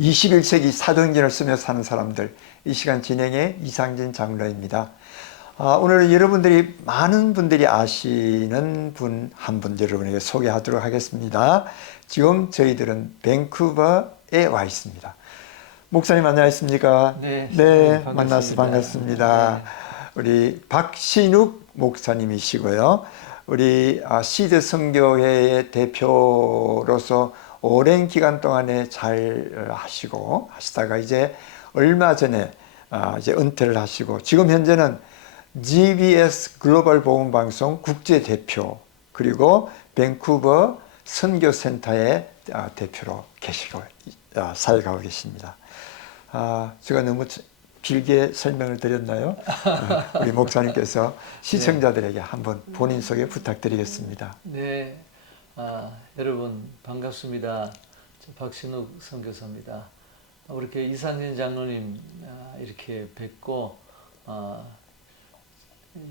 21세기 사도행전을 쓰며 사는 사람들, 이 시간 진행의 이상진 장로입니다. 오늘 여러분들이 많은 분들이 아시는 분 한 분 여러분에게 소개하도록 하겠습니다. 지금 저희들은 밴쿠버에 와 있습니다. 목사님 안녕하십니까? 네, 만나서 반갑습니다. 네. 우리 박신욱 목사님이시고요. 우리 시드 선교회의 대표로서 오랜 기간 동안에 잘 하시다가 이제 얼마 전에 이제 은퇴를 하시고 지금 현재는 GBS 글로벌 보험방송 국제 대표 그리고 밴쿠버 선교센터의 대표로 계시고 사역하고 계십니다. 제가 너무 길게 설명을 드렸나요? 우리 목사님께서 시청자들에게 한번 본인 소개 부탁드리겠습니다. 네, 여러분 반갑습니다. 저 박신욱 선교사입니다. 이렇게 이상진 장로님 이렇게 뵙고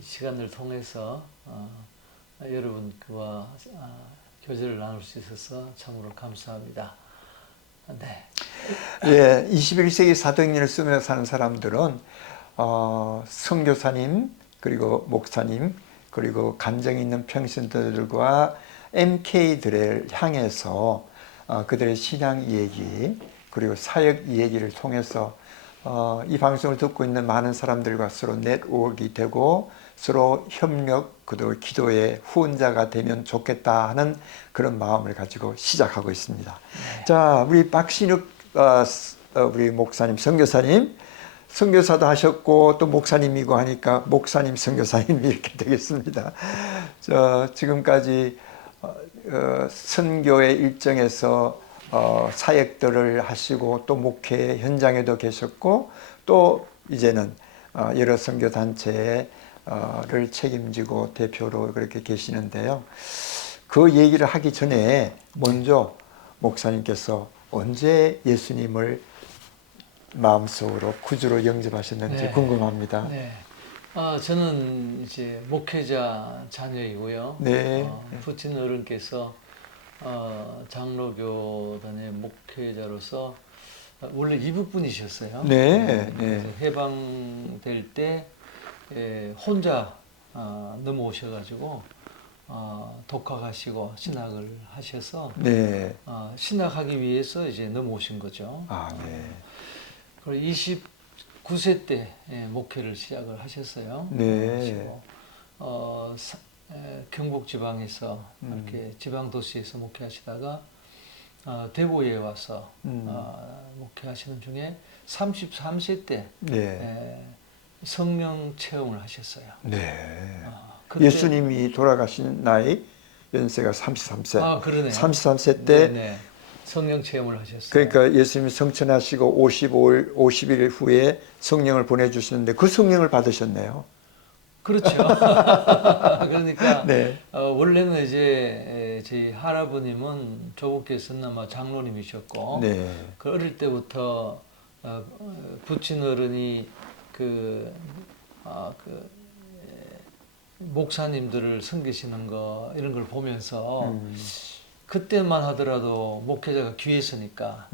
시간을 통해서 여러분 그와 교제를 나눌 수 있어서 참으로 감사합니다. 네. 예, 21세기 사도행전을 쓰며 사는 사람들은 선교사님 그리고 목사님 그리고 감정 있는 평신도들과 MK들을 향해서 그들의 신앙 얘기 그리고 사역 얘기를 통해서 이 방송을 듣고 있는 많은 사람들과 서로 네트워크가 되고 서로 협력 그리고 기도의 후원자가 되면 좋겠다 하는 그런 마음을 가지고 시작하고 있습니다. 네. 자, 우리 박신욱 우리 목사님, 선교사님, 선교사도 하셨고 또 목사님이고 하니까 목사님, 선교사님 이렇게 되겠습니다. 지금까지 선교의 일정에서 사역들을 하시고 또 목회 현장에도 계셨고 또 이제는 여러 선교 단체를 책임지고 대표로 그렇게 계시는데요. 그 얘기를 하기 전에 먼저 목사님께서 언제 예수님을 마음속으로 구주로 영접하셨는지 궁금합니다. 네. 저는 이제 목회자 자녀이고요. 네. 부친 어른께서 장로교단의 목회자로서 원래 이북 분이셨어요. 네. 해방될 때 혼자 넘어오셔가지고 독학하시고 신학을 하셔서 신학하기 위해서 이제 넘어오신 거죠. 네. 그리고 29세 때 목회를 시작을 하셨어요. 네. 경북 지방에서 이렇게 지방 도시에서 목회하시다가 대구에 와서 목회하시는 중에 33세 때 성령 체험을 하셨어요. 네. 예수님이 돌아가신 나이 연세가 33세. 그러네요. 33세 때 성령 체험을 하셨어요. 그러니까 예수님이 성천하시고 50일 후에 성령을 보내주셨는데 그 성령을 받으셨네요. 그렇죠. 그러니까 원래는 이제 저희 할아버님은 조국께서는 아마 장로님이셨고 그 어릴 때부터 부친 어른이 목사님들을 섬기시는 거 이런 걸 보면서 그때만 하더라도 목회자가 귀했으니까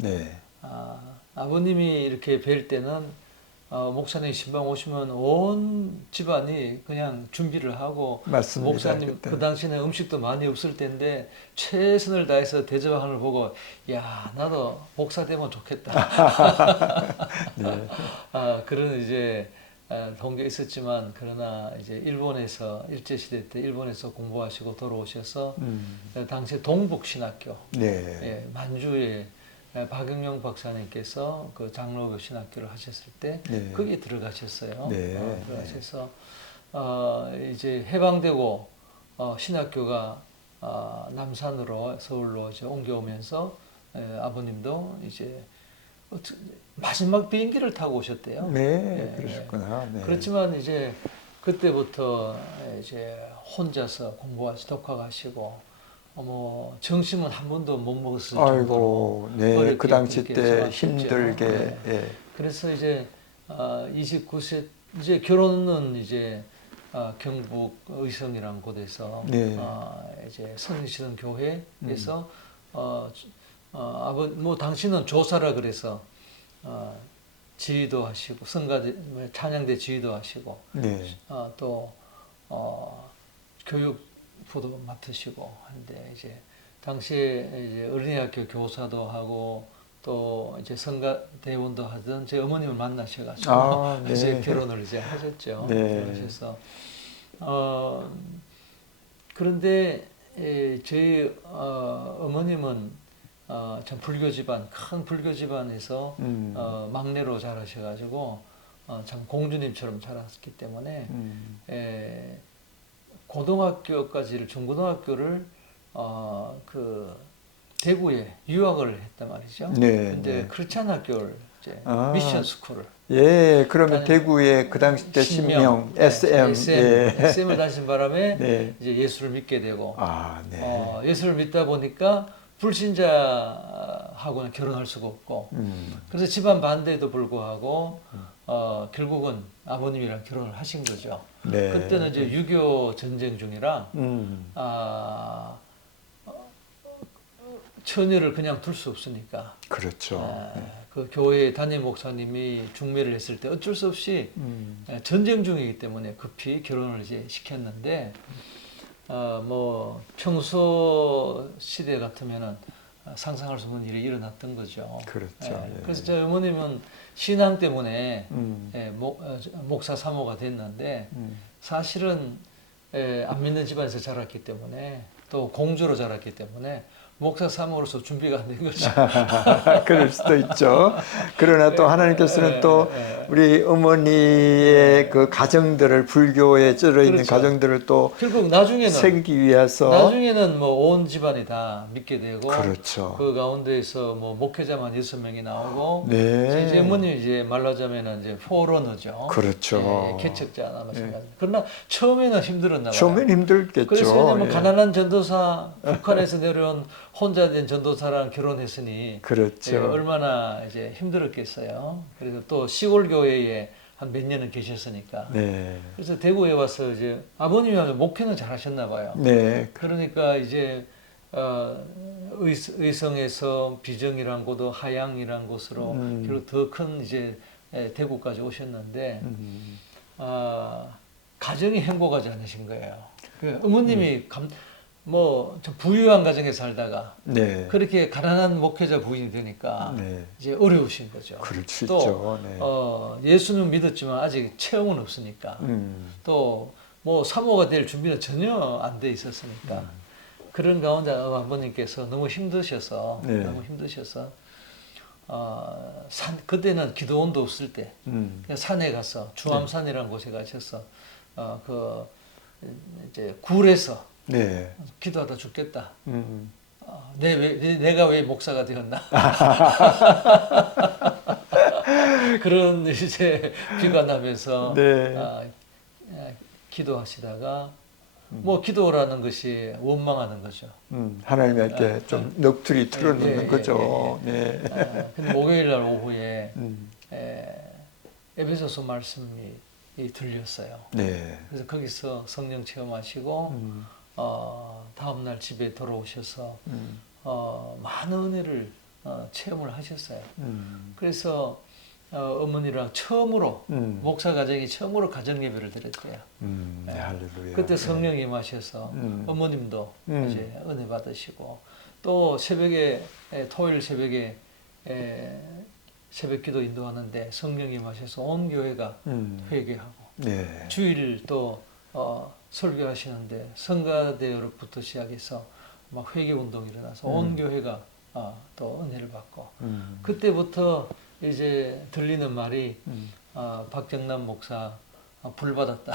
아버님이 이렇게 뵐 때는 목사님 신방 오시면 온 집안이 그냥 준비를 하고 맞습니다. 목사님 그 당시에는 음식도 많이 없을 텐데 최선을 다해서 대접하는 걸 보고 야 나도 목사 되면 좋겠다. 그런 이제 동기가 있었지만 그러나 이제 일본에서 일제시대 때 일본에서 공부하시고 돌아오셔서 당시에 동북신학교 만주에 박영영 박사님께서 그 장로교 신학교를 하셨을 때 거기에 들어가셨어요. 들어가셔서 이제 해방되고 신학교가 남산으로 서울로 이제 옮겨오면서 아버님도 이제 마지막 비행기를 타고 오셨대요. 그러셨구나. 그렇지만 이제 그때부터 이제 혼자서 공부하시 독학하시고 점심은 한 번도 못 먹었을 정도로 그 당시 때 힘들게 그래서 이제 29세 이제 결혼은 이제 경북 의성이라는 곳에서 이제 선지시던 교회에서 뭐 당신은 조사라 그래서 지휘도 하시고 성가대 찬양대 지휘도 하시고 네. 또 교육부도 맡으시고 한데 이제 당시에 이제 어린이학교 교사도 하고 또 이제 성가대원도 하던 제 어머님을 만나셔가지고 아, 네. 이제 결혼을 이제 하셨죠. 네. 그러셔서 그런데 저희 어머님은 참 불교 집안, 큰 불교 집안에서 막내로 자라셔가지고 참 공주님처럼 자랐기 때문에 고등학교까지를 중고등학교를 그 대구에 유학을 했단 말이죠. 네, 근데 네. 크리스찬 학교를 이제 아. 미션 스쿨을 예, 그러면 다니- 대구에 그 당시 때 신명, SM, 예. SM을 다신 바람에 네. 이제 예수를 믿게 되고 아, 네. 예수를 믿다 보니까 불신자하고는 결혼할 수가 없고 그래서 집안 반대에도 불구하고 결국은 아버님이랑 결혼을 하신 거죠. 네. 그때는 이제 6.25 전쟁 중이라 음. 처녀를 그냥 둘 수 없으니까 그렇죠. 그 교회 담임 목사님이 중매를 했을 때 어쩔 수 없이 전쟁 중이기 때문에 급히 결혼을 이제 시켰는데 뭐 평소 시대 같으면은 상상할 수 없는 일이 일어났던 거죠. 그렇죠. 예. 그래서 저희 어머님은 신앙 때문에 음. 목사 사모가 됐는데 사실은 안 믿는 집안에서 자랐기 때문에 또 공주로 자랐기 때문에 목사 사모로서 준비가 안 된 거죠. 그럴 수도 있죠. 그러나 또 하나님께서는 또 우리 어머니의 그 가정들을 불교에 쩔어 있는 그렇죠. 가정들을 또 결국 나중에는 세우기 위해서 뭐 온 집안이 다 믿게 되고 그렇죠. 그 가운데에서 뭐 목회자만 6명이 나오고 네. 제 어머님이 이제 말하자면은 이제 포러너죠. 그렇죠. 개척자나 마찬가지. 그러나 처음에는 힘들었나 봐요. 처음엔 힘들겠죠. 그래서 왜냐면 예. 가난한 전도사, 북한에서 내려온 혼자 된 전도사랑 결혼했으니 그렇죠. 얼마나 이제 힘들었겠어요. 그래서 또 시골 교회에 한 몇 년은 계셨으니까. 네. 그래서 대구에 와서 이제 아버님이 목회는 잘하셨나 봐요. 네. 그러니까 이제 의성에서 비정이란 곳도 하양이란 곳으로 결국 더 큰 이제 대구까지 오셨는데 가정이 행복하지 않으신 거예요. 그 어머님이 좀 부유한 가정에 살다가 네. 그렇게 가난한 목회자 부인이 되니까 네. 이제 어려우신 거죠. 그럴 수 또 있죠. 네. 예수는 믿었지만 아직 체험은 없으니까 또 뭐 사모가 될 준비는 전혀 안 돼 있었으니까 그런 가운데 아버님께서 너무 힘드셔서 네. 그때는 기도원도 없을 때 음. 산에 가서 주암산이라는 곳에 가셔서 그 이제 굴에서 네. 기도하다 죽겠다. 음. 내가 왜 목사가 되었나? 그런 이제 비관하면서 네. 기도하시다가 뭐 기도라는 것이 원망하는 거죠. 하나님께 좀 넋두리 틀어놓는 거죠. 네. 근데 목요일 날 오후에 음. 에베소서 말씀이 들렸어요. 네. 그래서 거기서 성령 체험하시고 다음 날 집에 돌아오셔서 많은 은혜를 체험을 하셨어요. 그래서 어머니랑 처음으로 목사 가정이 처음으로 가정 예배를 드렸대요. 네, 할렐루야. 그때 성령이 임하셔서 어머님도 이제 은혜 받으시고 또 새벽에 토요일 새벽에 새벽기도 인도하는데 성령이 임하셔서 온 교회가 회개하고 네. 주일 또 설교하시는데 성가대로부터 시작해서 막 회개 운동이 일어나서 온 교회가 또 은혜를 받고 그때부터 이제 들리는 말이 박정남 목사 불 받았다.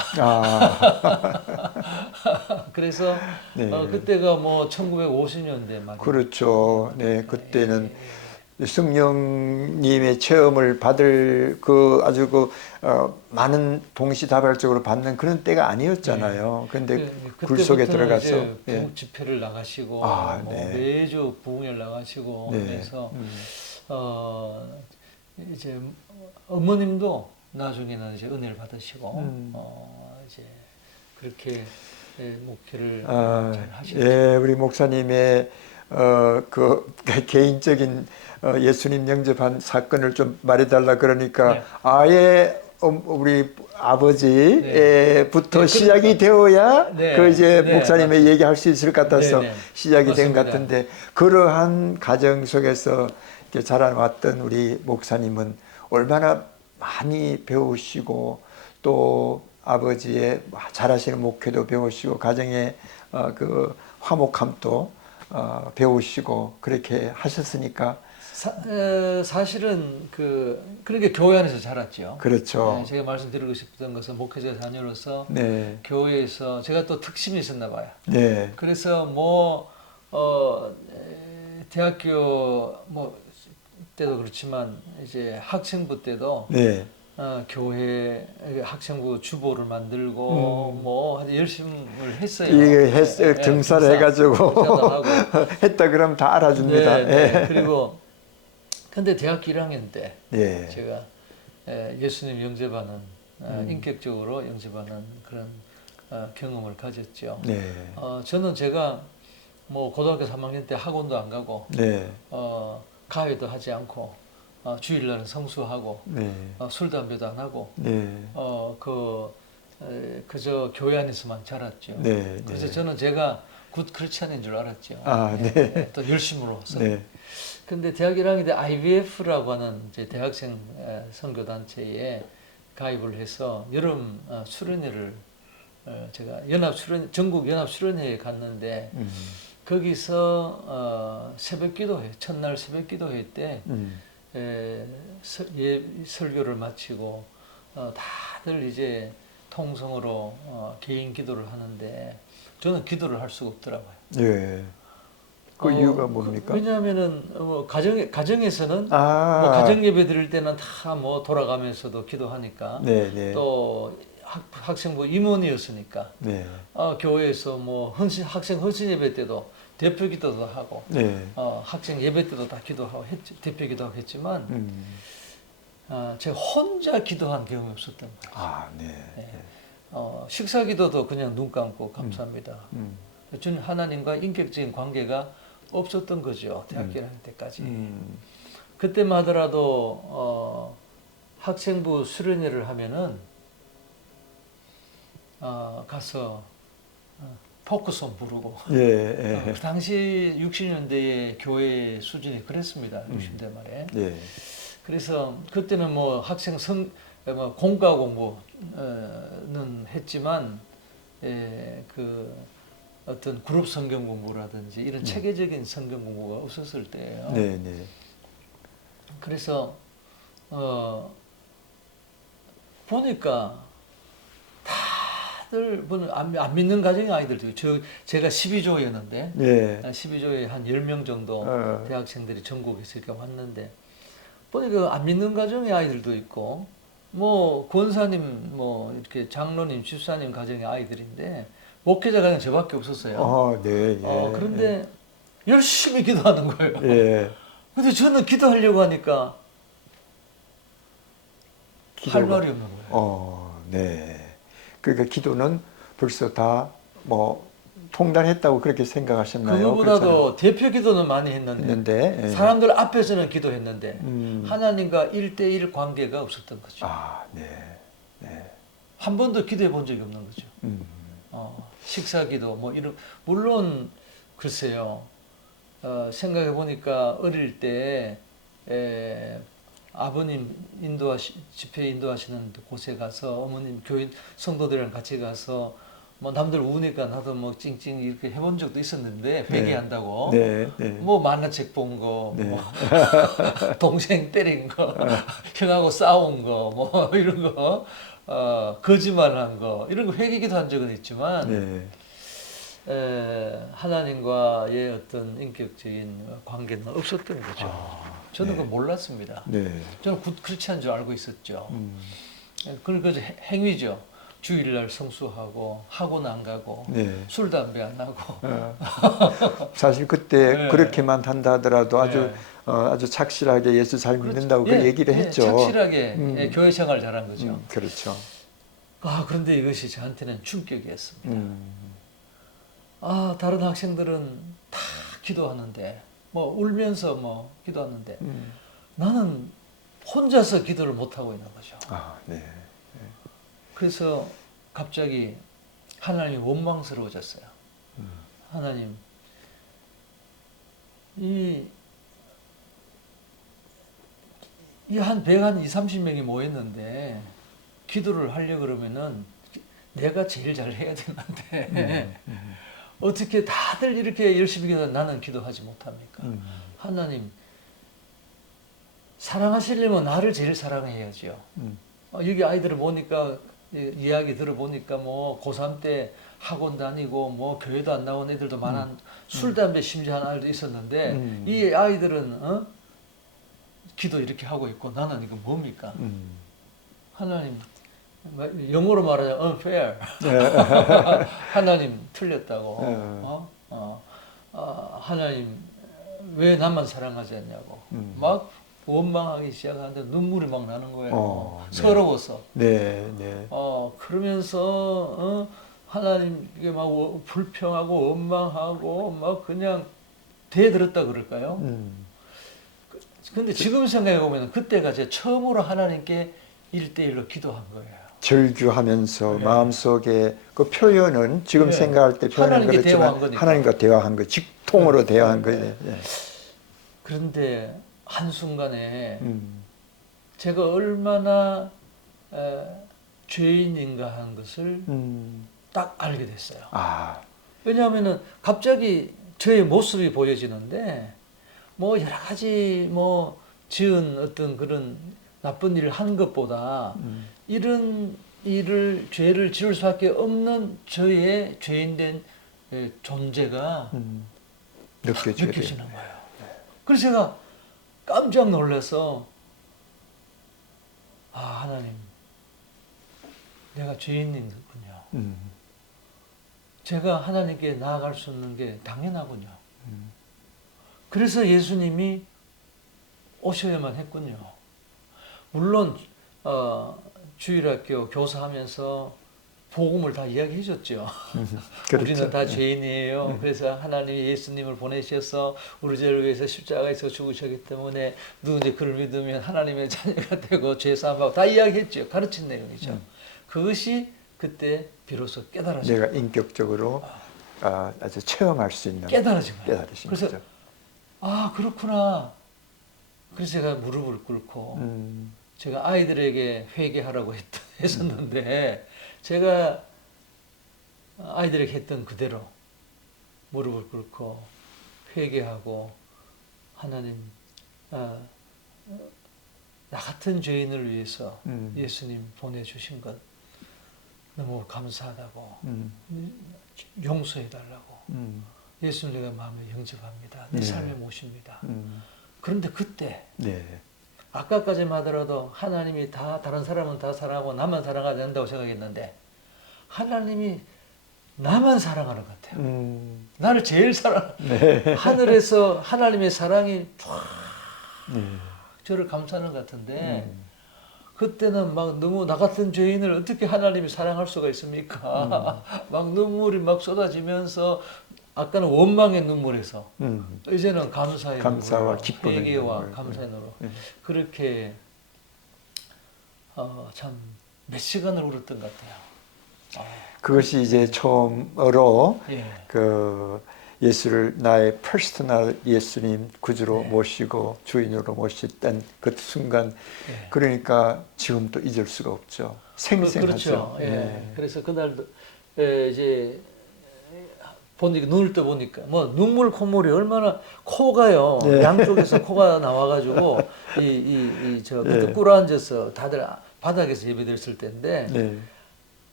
그래서 네. 그때가 뭐 1950년대 말이에요. 그렇죠. 네, 그때는 성령님의 체험을 받을 그 아주 많은 동시다발적으로 받는 그런 때가 아니었잖아요. 근데 굴 속에 들어가서 이제 부흥 집회를 나가시고 뭐 네. 매주 부흥회 나가시고 네. 그래서 이제 어머님도 나중에는 이제 은혜를 받으시고 이제 그렇게 목회를 잘 하셨죠. 예, 우리 목사님의 그 개인적인 예수님 영접한 사건을 좀 말해달라 그러니까 네. 아예 우리 아버지부터 네, 시작이 그러니까. 되어야 네. 그 이제 네, 목사님의 맞습니다. 얘기할 수 있을 것 같아서 네, 네. 시작이 된 것 맞습니다. 같은데 그러한 가정 속에서 이렇게 자라왔던 우리 목사님은 얼마나 많이 배우시고 또 아버지의 잘하시는 목회도 배우시고 가정의 그 화목함도 배우시고 그렇게 하셨으니까 사실은 그렇게 교회 안에서 자랐죠. 그렇죠. 네, 제가 말씀드리고 싶던 것은 목회자 자녀로서 네, 교회에서 제가 또 특심이 있었나 봐요. 네, 그래서 대학교 때도 그렇지만 이제 학생부 때도 네. 교회 학생부 주보를 만들고 뭐 아주 열심을 했어요. 이게 예, 등사를 해가지고 등사도 하고. 했다 그러면 다 알아줍니다. 네, 네. 예. 그리고 근데 대학교 1학년 때 예. 제가 예수님 영접하는 인격적으로 영접하는 그런 경험을 가졌죠. 네. 저는 제가 뭐 고등학교 3학년 때 학원도 안 가고 네. 가회도 하지 않고 주일날은 성수하고 네. 술 담배도 안 하고 네. 그저 교회 안에서만 자랐죠. 네. 그래서 네. 저는 제가 굿 크리스찬인 줄 알았죠. 아, 네. 또 열심으로서. 네. 근데 대학 1학년 때 IBF라고 하는 이제 대학생 선교 단체에 가입을 해서 여름 수련회를 제가 전국 연합 수련회에 갔는데 거기서 새벽 기도회 첫날 새벽 기도회 때 설교를 마치고 다들 이제 통성으로 개인 기도를 하는데 저는 기도를 할 수가 없더라고요. 예. 그 이유가 뭡니까? 왜냐하면은 가정에서는 아. 뭐 가정 예배 드릴 때는 다 뭐 돌아가면서도 기도하니까 네, 네. 또 학생부 임원이었으니까 네. 교회에서 뭐 학생 헌신 예배 때도 대표 기도도 하고 네. 학생 예배 때도 다 기도하고 대표 기도하고 했지만 제가 혼자 기도한 경험이 없었던 거예요. 아, 네. 네. 식사 기도도 그냥 눈 감고 감사합니다. 저는 하나님과 인격적인 관계가 없었던 거죠. 대학교 1학년 때까지. 그때만 하더라도 학생부 수련회를 하면은 가서 포크송 부르고 예. 예. 그 당시 60년대의 교회 수준이 그랬습니다. 60대 말에. 예. 그래서 그때는 뭐 학생 공과 공부는 했지만 그 어떤 그룹 성경 공부라든지 이런 체계적인 성경 공부가 없었을 때예요. 네, 네. 그래서 보니까 다들 안 믿는 가정의 아이들도 제가 12조였는데 예. 12조에 한 10명 정도 어. 대학생들이 전국에서 이렇게 왔는데 보니까 안 믿는 가정의 아이들도 있고 뭐 권사님 뭐 이렇게 장로님 집사님 가정의 아이들인데 목회자 가정 저밖에 없었어요. 네. 예. 그런데 열심히 기도하는 거예요. 예. 근데 저는 기도하려고 하니까 할 말이 없는 거예요. 네. 그러니까 기도는 벌써 다 뭐 통달했다고 그렇게 생각하셨나요? 그거보다도 대표 기도는 많이 했는데 예. 사람들 앞에서는 기도했는데 하나님과 1대1 관계가 없었던 거죠. 아, 네. 네. 한 번도 기도해 본 적이 없는 거죠. 식사 기도 뭐 이런 물론 글쎄요. 생각해 보니까 어릴 때 아버님 집회 인도하시는 곳에 가서 어머님 교인 성도들이랑 같이 가서 뭐 남들 우니까 나도 뭐 찡찡 이렇게 해본 적도 있었는데 회개한다고 네. 네. 뭐 만화책 본 거, 네. 뭐 동생 때린 거, 형하고 싸운 거, 뭐 이런 거, 거짓말한 거 이런 거 회개기도 한 적은 있지만 하나님과의 어떤 인격적인 관계는 없었던 거죠. 저는 그걸 몰랐습니다. 네. 저는 그렇지 않은 줄 알고 있었죠. 그리고 행위죠. 주일날 성수하고 학원 안 가고 술 담배 안 하고. 사실 그때 네. 그렇게만 한다 하더라도 아주 착실하게 예수 잘 믿는다고 그 얘기를 했죠. 착실하게 교회 생활 잘한 거죠. 그렇죠. 그런데 이것이 저한테는 충격이었습니다. 다른 학생들은 다 기도하는데 뭐 울면서 뭐 기도하는데 나는 혼자서 기도를 못 하고 있는 거죠. 아, 네. 그래서 갑자기 하나님이 원망스러워졌어요. 하나님, 한 130명이 모였는데 기도를 하려 그러면은 내가 제일 잘 해야 되는데 어떻게 다들 이렇게 열심히 기도 나는 기도하지 못합니까? 하나님, 사랑하시려면 나를 제일 사랑해야죠. 여기 아이들을 보니까 이야기 들어보니까 뭐 고3 때 학원 다니고 뭐 교회도 안 나온 애들도 많아 술 담배 심지어 한 아이도 있었는데 이 아이들은 기도 이렇게 하고 있고 나는 이거 뭡니까? 하나님 영어로 말하자면 unfair. 하나님 틀렸다고. 하나님 왜 나만 사랑하지 않냐고. 막 원망하기 시작하는데 눈물이 막 나는 거예요. 네. 서러워서. 네, 네. 그러면서 하나님께 막 불평하고 원망하고 막 그냥 대들었다 그럴까요? 근데 지금 생각해 보면 그때가 제 처음으로 하나님께 1대1로 기도한 거예요. 절규하면서 네. 마음속에 그 표현은 지금 네. 생각할 때 표현은 하나님께 그렇지만 대화한 거니까. 하나님과 대화한 거, 직통으로 네. 대화한 네. 거예요. 네. 그런데 한순간에 제가 얼마나 죄인인가 한 것을 딱 알게 됐어요. 아, 왜냐하면은 갑자기 저의 모습이 보여지는데 뭐 여러 가지 뭐 지은 어떤 그런 나쁜 일을 한 것보다 이런 일을 죄를 지을 수밖에 없는 저의 죄인된 존재가 느껴지는 거예요. 그래서 제가 깜짝 놀라서 하나님 내가 죄인이군요. 제가 하나님께 나아갈 수 있는 게 당연하군요. 그래서 예수님이 오셔야만 했군요. 물론 주일학교 교사하면서 복음을 다 이야기해 줬죠. 그렇죠. 우리는 다 죄인이에요. 그래서 하나님이 예수님을 보내셔서 우리 죄를 위해서 십자가에서 죽으셨기 때문에 누군지 그를 믿으면 하나님의 자녀가 되고 죄 사함하고 다 이야기했죠. 가르친 내용이죠. 그것이 그때 비로소 깨달아진 내가 인격적으로 아주 체험할 수 있는 깨달아진 거예요. 깨달으신 그래서 거죠. 그렇구나. 그래서 제가 무릎을 꿇고 제가 아이들에게 회개하라고 했었는데 제가 아이들에게 했던 그대로 무릎을 꿇고 회개하고 하나님 나 같은 죄인을 위해서 예수님 보내주신 것 너무 감사하다고 용서해달라고 예수님 내가 마음에 영접합니다. 내 네. 삶에 모십니다. 그런데 그때 네. 아까까지만 하더라도 하나님이 다 다른 사람은 다 사랑하고 나만 사랑하지 않는다고 생각했는데 하나님이 나만 사랑하는 것 같아요. 나를 제일 네. 하늘에서 하나님의 사랑이 쫙 네. 저를 감싸는 것 같은데 그때는 막 너무 나 같은 죄인을 어떻게 하나님이 사랑할 수가 있습니까? 막 눈물이 막 쏟아지면서 아까는 원망의 눈물에서 이제는 감사의 감사와 눈물, 기쁨의 회개와 눈물. 감사의 눈물 그렇게 참 몇 시간을 울었던 것 같아요. 그것이 이제 처음으로 예. 그 예수를 나의 퍼스널 예수님 구주로 네. 모시고 주인으로 모셨던 그 순간 예. 그러니까 지금도 잊을 수가 없죠. 생생하죠. 그렇죠. 예. 예. 그래서 그날도 이제 보니까 눈을 떠 보니까 뭐 눈물 콧물이 얼마나 코가요. 네. 양쪽에서 코가 나와가지고 저 그때 네. 꿇어 앉아서 다들 바닥에서 예배드렸을 때인데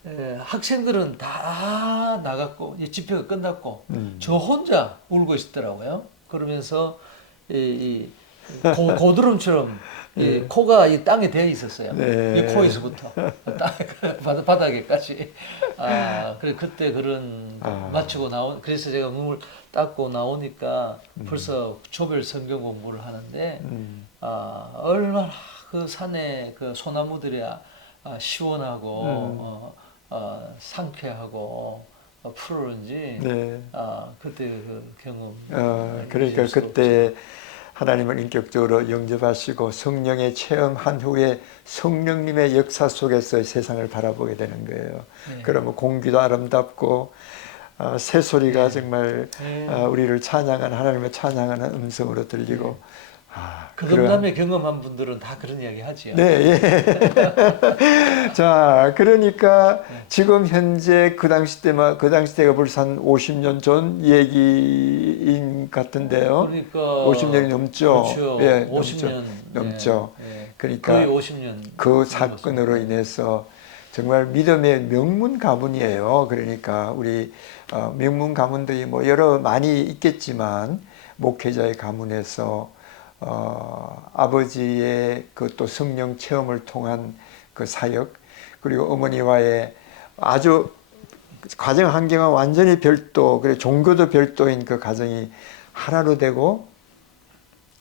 네. 학생들은 다 나갔고 집회가 끝났고 저 혼자 울고 있었더라고요. 그러면서 고드름처럼 코가 이 땅에 대어 있었어요. 네. 이 코에서부터 바닥에까지. 그래 그때 그런 마치고 그래서 제가 눈물 닦고 나오니까 벌써 조별 성경 공부를 하는데 얼마나 그 산에 그 소나무들이 시원하고 상쾌하고 풀었는지 네. 그때 그 경험. 그러니까 잊을 수 그때 하나님을 인격적으로 영접하시고 성령에 체험한 후에 성령님의 역사 속에서 세상을 바라보게 되는 거예요. 네. 그러면 공기도 아름답고 새소리가 네. 정말 네. 우리를 찬양하는 하나님을 찬양하는 음성으로 들리고 거듭남의 경험한 분들은 다 그런 이야기 하지요. 네, 예. 자, 그러니까 네. 지금 현재 그 당시 때가 벌써 한 50년 전 얘기인 같은데요. 그러니까 50년이 넘죠. 그렇죠. 예, 50년 넘죠. 네. 그러니까 거의 50년 그 사건으로 인해서 정말 믿음의 명문 가문이에요. 그러니까 우리 명문 가문들이 뭐 여러 많이 있겠지만 목회자의 가문에서 아버지의 그 또 성령 체험을 통한 그 사역, 그리고 어머니와의 아주 가정 환경은 완전히 별도, 그리고 종교도 별도인 그 가정이 하나로 되고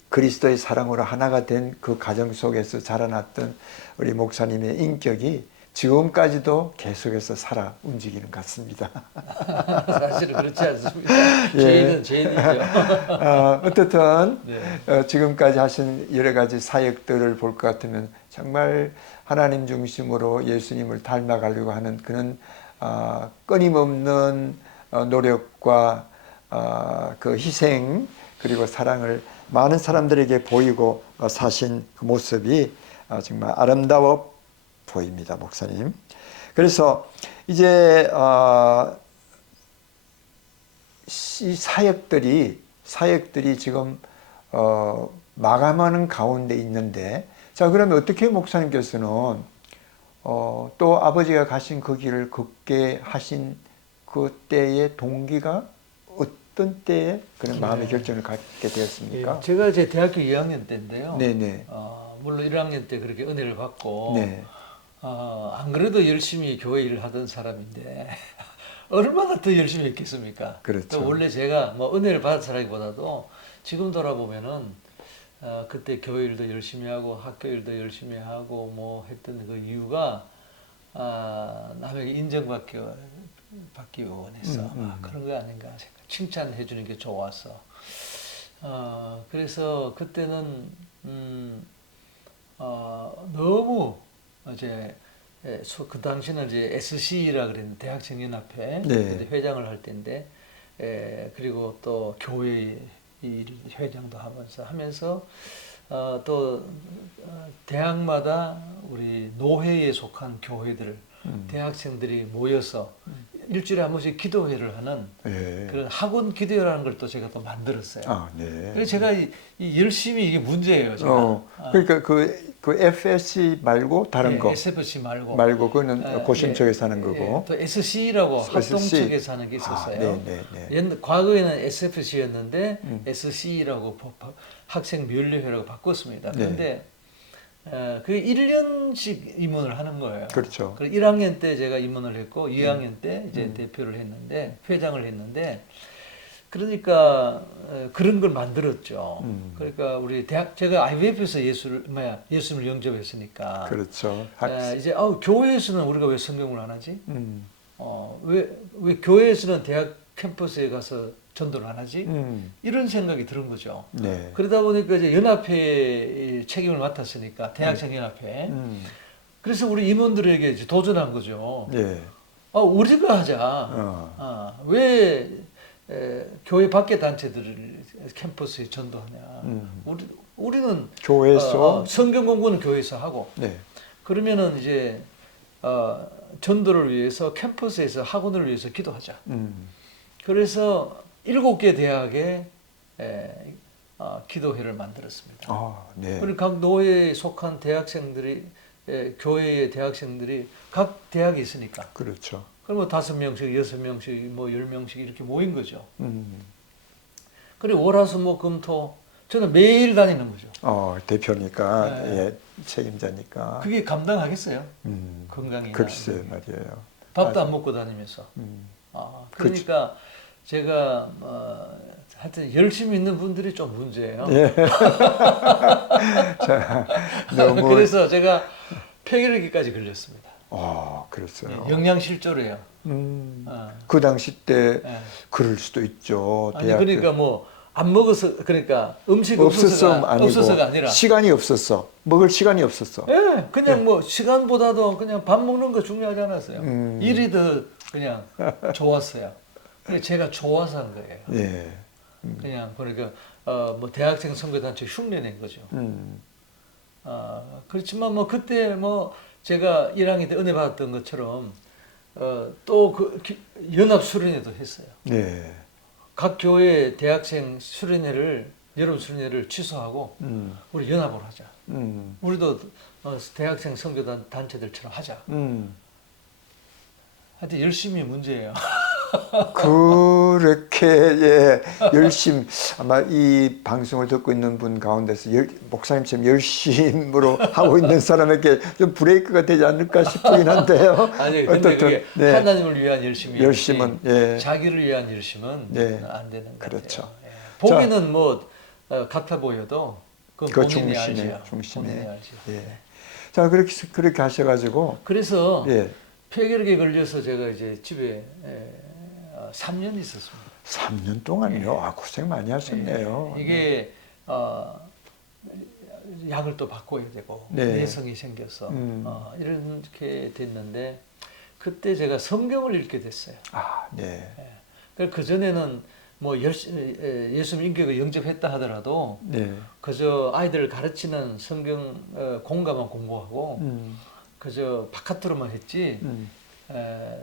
그리스도의 사랑으로 하나가 된 그 가정 속에서 자라났던 우리 목사님의 인격이 지금까지도 계속해서 살아 움직이는 것 같습니다. 사실은 그렇지 않습니다. 죄인이죠. 어떻든 네. 지금까지 하신 여러 가지 사역들을 볼 것 같으면 정말 하나님 중심으로 예수님을 닮아가려고 하는 그런 끊임없는 노력과 그 희생 그리고 사랑을 많은 사람들에게 보이고 사신 그 모습이 정말 아름다워 보입니다, 목사님. 그래서 이제 이 사역들이 지금 마감하는 가운데 있는데, 자, 그러면 어떻게 목사님께서는 또 아버지가 가신 그 길을 걷게 하신 그때의 동기가 어떤 때에 그런 마음의 결정을 갖게 되었습니까? 제가 이제 대학교 2학년 때인데요. 네네. 물론 1학년 때 그렇게 은혜를 받고 네. 안 그래도 열심히 교회 일을 하던 사람인데 얼마나 더 열심히 했겠습니까? 그렇죠. 원래 제가 뭐 은혜를 받은 사람보다도 지금 돌아보면은 그때 교회 일도 열심히 하고 학교 일도 열심히 하고 뭐 했던 그 이유가 남에게 인정받기 원해서 그런 거 아닌가 생각. 칭찬해 주는 게 좋아서. 그래서 그때는 너무 이제 그 당시는 이제 SC라 그랬는데 대학생연합회 네. 회장을 할 때인데 그리고 또 교회 일 회장도 하면서 또 대학마다 우리 노회에 속한 교회들 대학생들이 모여서 일주일에 한 번씩 기도회를 하는 예. 그런 학원 기도회라는 걸 또 제가 또 만들었어요. 네. 그래서 제가 이 열심히 이게 문제예요. 제가. 그러니까 그 FSC 말고 다른 거 SFC 말고 그거는 고심 쪽에서 하는 거고. 또 SC라고 합동 SC. 측에서 하는 게 있었어요. 네. 과거에는 SFC였는데 SC라고 학생 면례회라고 바꿨습니다. 그런데 그게 1년씩 임원을 하는 거예요. 그렇죠. 그래서 1학년 때 제가 임원을 했고 2학년 때 이제 대표를 했는데 회장을 했는데 그러니까 그런 걸 만들었죠. 그러니까 우리 제가 IVF에서 예수님을 영접했으니까. 그렇죠. 이제 교회에서는 우리가 왜 성경을 안 하지? 왜 교회에서는 대학 캠퍼스에 가서 전도를 안 하지? 이런 생각이 드는 거죠. 네. 그러다 보니까 이제 연합회의 책임을 맡았으니까 대학생 연합회. 그래서 우리 임원들에게 이제 도전한 거죠. 네. 우리가 하자. 왜 교회 밖의 단체들을 캠퍼스에 전도하냐? 우리는 교회에서 성경 공부는 교회에서 하고. 네. 그러면은 이제 전도를 위해서 캠퍼스에서 학원을 위해서 기도하자. 그래서 7개 대학에 기도회를 만들었습니다. 네. 그리고 각 노회에 속한 대학생들이 교회의 대학생들이 각 대학에 있으니까. 그렇죠. 그러면 5명씩, 6명씩, 뭐 10명씩 이렇게 모인 거죠. 그리고 월화수목금토 저는 매일 다니는 거죠. 대표니까 책임자니까. 그게 감당하겠어요? 건강이. 글쎄 말이에요. 밥도 안 먹고 다니면서. 그러니까 제가 하여튼 열심히 있는 분들이 좀 문제예요. 예. 자, 너무 그래서 제가 폐결핵까지 걸렸습니다. 그랬어요. 영양실조래요. 그 당시 때 예. 그럴 수도 있죠. 아니 대학교. 그러니까 뭐 안 먹어서 그러니까 음식 없었어 아니고 없어서가 아니라 시간이 없었어. 먹을 시간이 없었어. 예, 그냥 뭐 시간보다도 그냥 밥 먹는 거 중요하지 않았어요. 일이 더 그냥 좋았어요. 그래서 제가 좋아서 한 거예요. 예. 그냥 그러니까 뭐 대학생 선거단체 흉내낸 거죠. 그렇지만 뭐 그때 뭐 제가 1학년 때 은혜 받았던 것처럼 또 그 연합 수련회도 했어요. 네. 각 교회 대학생 수련회를 여름 수련회를 취소하고 우리 연합으로 하자. 우리도 대학생 선교단 단체들처럼 하자. 하여튼 열심히 문제예요. 그렇게 예, 열심 아마 이 방송을 듣고 있는 분 가운데서 목사님처럼 열심으로 하고 있는 사람에게 좀 브레이크가 되지 않을까 싶긴 한데요. 아니 근데 그게 네. 하나님을 위한 열심은 예. 자기를 위한 열심은 네. 안 되는 것 그렇죠. 같아요. 예. 보기는 뭐 같아 보여도 그 본인이 중심에 알죠. 중심에. 본인이 알죠. 예. 자 그렇게 하셔가지고 그래서 예. 폐결핵에 걸려서 제가 이제 집에 3년 있었습니다. 3년 동안요. 아 고생 많이 하셨네요. 이게 약을 또 바꿔야 되고 네. 내성이 생겨서 이렇게 됐는데 그때 제가 성경을 읽게 됐어요. 아 네. 그 전에는 뭐 예수님 인격을 영접했다 하더라도 네. 그저 아이들을 가르치는 성경 공과만 공부하고 그저 바깥으로만 했지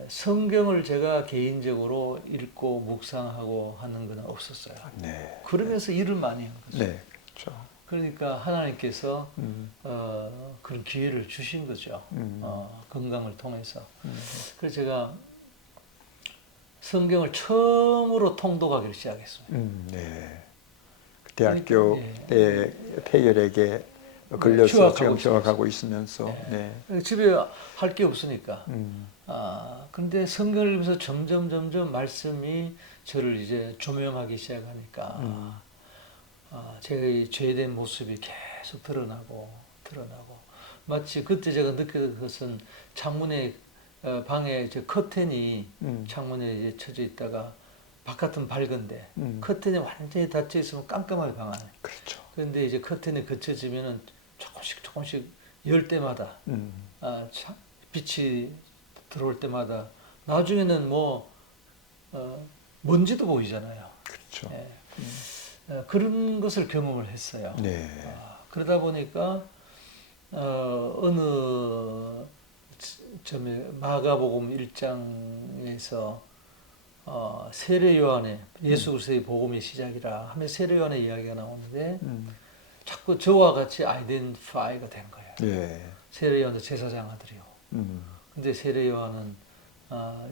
성경을 제가 개인적으로 읽고 묵상하고 하는 건 없었어요. 네. 그러면서 일을 많이 한 거죠. 네. 그렇죠. 그러니까 하나님께서 그런 기회를 주신 거죠. 건강을 통해서. 그래서 제가 성경을 처음으로 통독하기를 시작했습니다. 네. 대학교 그러니까, 때 폐결핵에 걸려서 지금 휴학하고 휴학하고 있으면서 네. 집에 할 게 없으니까. 근데 성경을 읽으면서 점점 말씀이 저를 이제 조명하기 시작하니까 제가 이 죄된 모습이 계속 드러나고 마치 그때 제가 느꼈던 것은 창문에 방에 이제 커튼이 창문에 이제 쳐져 있다가 바깥은 밝은데 커튼이 완전히 닫혀 있으면 깜깜하게 방 안에. 그렇죠. 그런데 이제 커튼이 걷혀지면은 조금씩 열 때마다 빛이 들어올 때마다 나중에는 뭐 먼지도 보이잖아요. 그렇죠. 그런 것을 경험을 했어요. 네. 그러다 보니까 어느 점에 마가복음 1장에서 세례 요한의 예수 그리스도의 복음의 시작이라 하면 세례 요한의 이야기가 나오는데 자꾸 저와 같이 아이덴티파이가 된 거예요. 예. 세례 요한도 제사장 아들이고. 근데 세례 요한은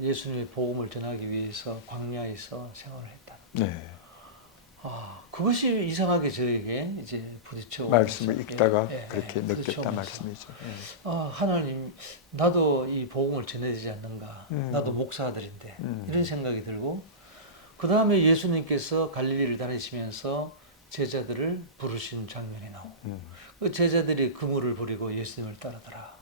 예수님의 복음을 전하기 위해서 광야에서 생활을 했다. 네. 그것이 이상하게 저에게 이제 부딪혀 말씀을 읽다가 그렇게 느꼈다 부딪혀오면서, 말씀이죠. 하나님, 나도 이 복음을 전해야 되지 않는가? 나도 목사들인데 이런 생각이 들고 그 다음에 예수님께서 갈릴리를 다니시면서 제자들을 부르신 장면이 나오고 그 제자들이 그물을 버리고 예수님을 따르더라.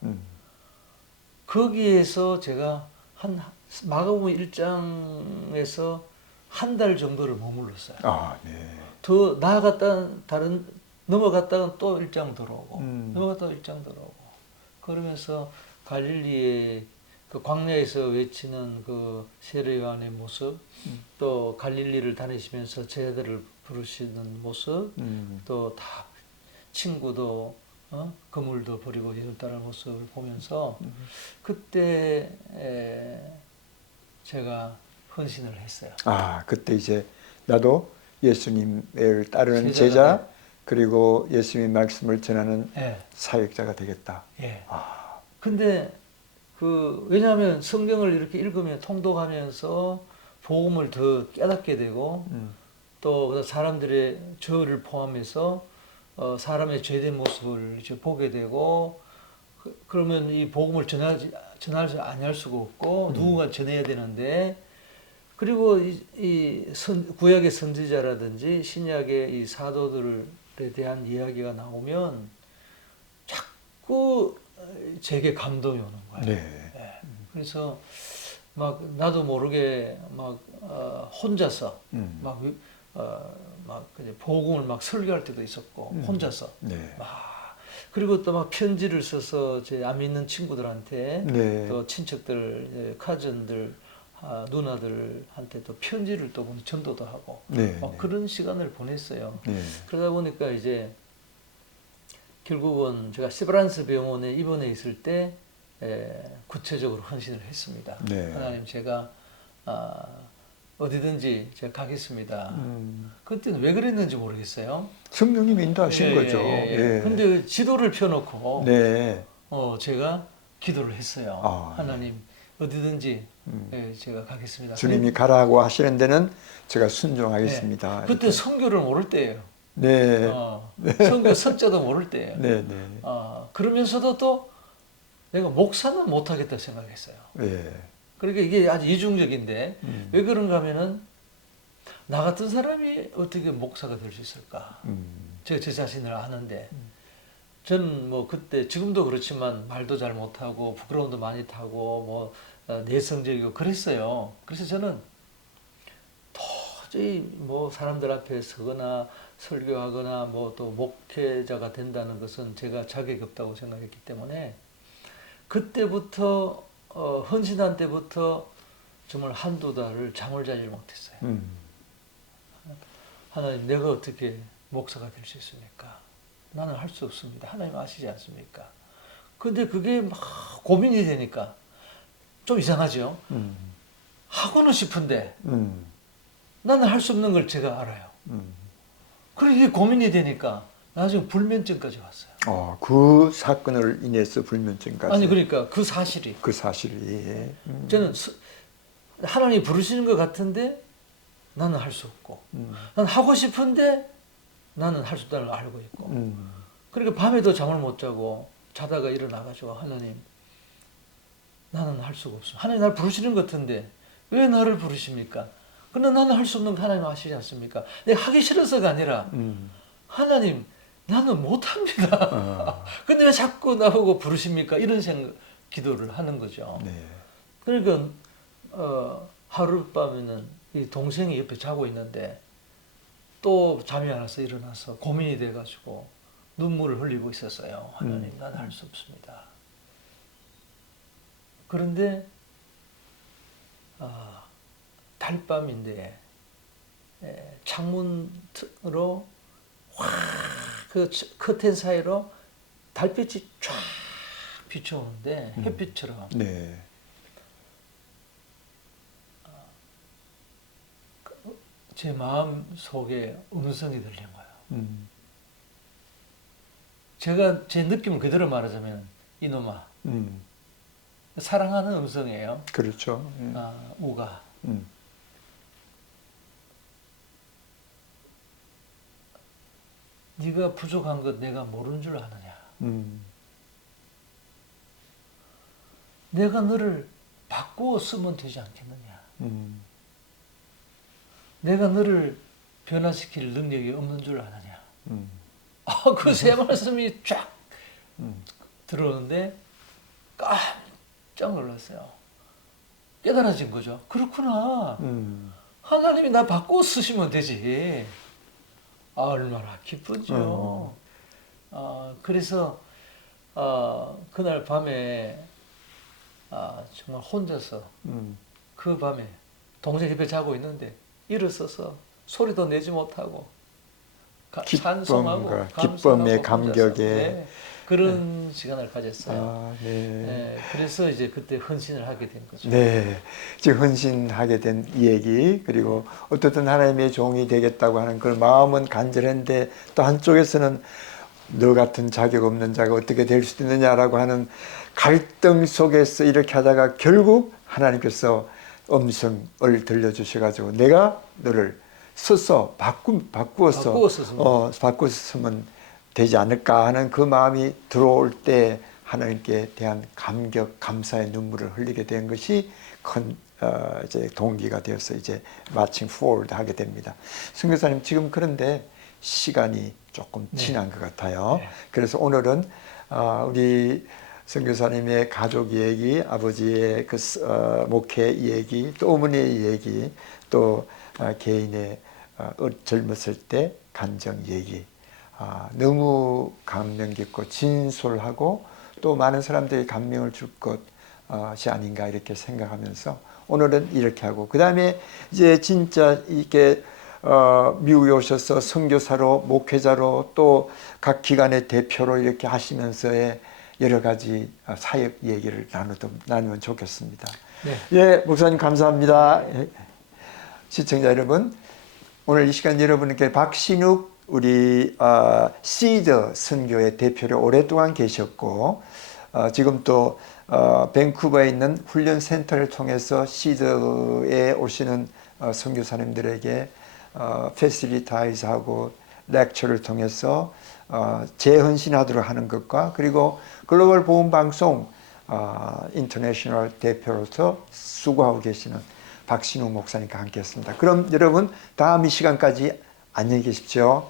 거기에서 제가 한 마가복음 1장에서 한 달 정도를 머물렀어요. 네. 더 나아갔다 넘어갔다가 또 1장 들어오고 넘어갔다가 1장 들어오고 그러면서 갈릴리의 그 광야에서 외치는 그 세례 요한의 모습 또 갈릴리를 다니시면서 제자들을 부르시는 모습 또 다 친구도 그물도 버리고 예수 따르는 모습을 보면서 그때 제가 헌신을 했어요. 그때 이제 나도 예수님을 따르는 제자 그리고 예수님의 말씀을 전하는 사역자가 되겠다. 근데 왜냐하면 성경을 이렇게 읽으면 통독하면서 복음을 더 깨닫게 되고 또 사람들의 저를 포함해서 사람의 죄된 모습을 이제 보게 되고 그러면 이 복음을 전하지 아니할 수가 없고 누군가 전해야 되는데 그리고 구약의 선지자라든지 신약의 이 사도들에 대한 이야기가 나오면 자꾸 제게 감동이 오는 거예요. 네. 그래서 막 나도 모르게 막 혼자서 음. 막 그냥 복음을 막 설교할 때도 있었고 혼자서 네. 그리고 또 막 편지를 써서 제 안 믿는 친구들한테 네. 또 친척들, 카즌들, 누나들한테 또 편지를 또 전도도 하고 네. 막 그런 시간을 보냈어요. 네. 그러다 보니까 이제 결국은 제가 세브란스 병원에 입원해 있을 때 구체적으로 헌신을 했습니다. 네. 하나님 제가 어디든지 제가 가겠습니다. 그때는 왜 그랬는지 모르겠어요. 성령님 인도하신 거죠. 예. 근데 지도를 펴놓고 네. 제가 기도를 했어요. 아, 하나님 어디든지 제가 가겠습니다. 주님이 가라고 하시는 데는 제가 순종하겠습니다. 그때 성교를 모를 때예요. 네. 성교 석자도 모를 때예요. 네. 네. 그러면서도 또 내가 목사는 못하겠다 생각했어요. 예. 그러니까 이게 아주 이중적인데 왜 그런가 하면은 나 같은 사람이 어떻게 목사가 될 수 있을까? 제가 제 자신을 아는데 저는 뭐 그때 지금도 그렇지만 말도 잘 못하고 부끄러움도 많이 타고 뭐 내성적이고 그랬어요. 그래서 저는 도저히 뭐 사람들 앞에 서거나 설교하거나 뭐 또 목회자가 된다는 것은 제가 자격이 없다고 생각했기 때문에 그때부터 헌신한 때부터 정말 한두 달을 잠을 자질 못했어요. 하나님 내가 어떻게 목사가 될 수 있습니까? 나는 할 수 없습니다. 하나님 아시지 않습니까? 근데 그게 막 고민이 되니까 좀 이상하죠. 하고는 싶은데 나는 할 수 없는 걸 제가 알아요. 그래 이게 고민이 되니까 나중에 불면증까지 왔어요. 그 사건을 인해서 불면증까지. 아니 그러니까 그 사실이. 그 사실이. 저는 하나님이 부르시는 것 같은데 나는 할 수 없고 나는 하고 싶은데 나는 할 수 없다는 걸 알고 있고 그러니까 밤에도 잠을 못 자고 자다가 일어나가지고 하나님 나는 할 수가 없어. 하나님 나를 부르시는 것 같은데 왜 나를 부르십니까? 그러나 나는 할 수 없는 거 하나님 아시지 않습니까? 내가 하기 싫어서가 아니라 하나님 나는 못합니다. 근데 왜 자꾸 나보고 부르십니까? 이런 기도를 하는 거죠. 네. 그러니까 하룻밤에는 이 동생이 옆에 자고 있는데 또 잠이 안 와서 일어나서 고민이 돼가지고 눈물을 흘리고 있었어요. 하나님 나는 할 수 없습니다. 그런데 달밤인데 창문으로 그 커튼 사이로 달빛이 쫙 비춰오는데 햇빛처럼 네. 제 마음 속에 음성이 들린 거예요. 제가 제 느낌을 그대로 말하자면 이놈아 사랑하는 음성이에요. 그렇죠. 우가 네가 부족한 것 내가 모르는 줄 아느냐. 내가 너를 바꾸어 쓰면 되지 않겠느냐. 내가 너를 변화시킬 능력이 없는 줄 아느냐. 그 세 말씀이 쫙 들어오는데 깜짝 놀랐어요. 깨달아진 거죠. 그렇구나. 하나님이 나 바꾸어 쓰시면 되지. 얼마나 기쁘죠. 그래서 그날 밤에 정말 혼자서 그 밤에 동생 옆에 자고 있는데 일어서서 소리도 내지 못하고 찬송하고 기쁨의 감격에 그런 시간을 가졌어요. 네. 그래서 이제 그때 헌신을 하게 된 거죠. 네, 지금 헌신하게 된 얘기 그리고 어떻든 하나님의 종이 되겠다고 하는 그 마음은 간절한데 또 한쪽에서는 너 같은 자격 없는 자가 어떻게 될 수 있느냐라고 하는 갈등 속에서 이렇게 하다가 결국 하나님께서 음성을 들려주셔가지고 내가 너를 써서 바꾸었으면 되지 않을까 하는 그 마음이 들어올 때 하나님께 대한 감격, 감사의 눈물을 흘리게 된 것이 큰 이제 동기가 되어서 이제 마칭 포워드 하게 됩니다. 선교사님 지금 그런데 시간이 조금 지난 것 같아요. 그래서 오늘은 우리 선교사님의 가족 얘기, 아버지의 목회 얘기, 또 어머니의 얘기, 또 개인의 젊었을 때 간정 얘기. 너무 감명 깊고 진솔하고 또 많은 사람들이 감명을 줄 것이 아닌가 이렇게 생각하면서 오늘은 이렇게 하고, 그 다음에 이제 진짜 이렇게 미국에 오셔서 선교사로, 목회자로, 또 각 기관의 대표로 이렇게 하시면서의 여러 가지 사역 얘기를 나누면 좋겠습니다. 네. 예, 목사님 감사합니다. 시청자 여러분, 오늘 이 시간 여러분께 박신욱 우리 시드 선교의 대표로 오랫동안 계셨고, 지금 또 밴쿠버에 있는 훈련센터를 통해서 시드에 오시는 선교사님들에게 패실리타이즈하고 렉처를 통해서 재헌신하도록 하는 것과, 그리고 글로벌 보험방송 인터내셔널 대표로서 수고하고 계시는 박신욱 목사님과 함께 했습니다. 그럼 여러분, 다음 이 시간까지 안녕히 계십시오.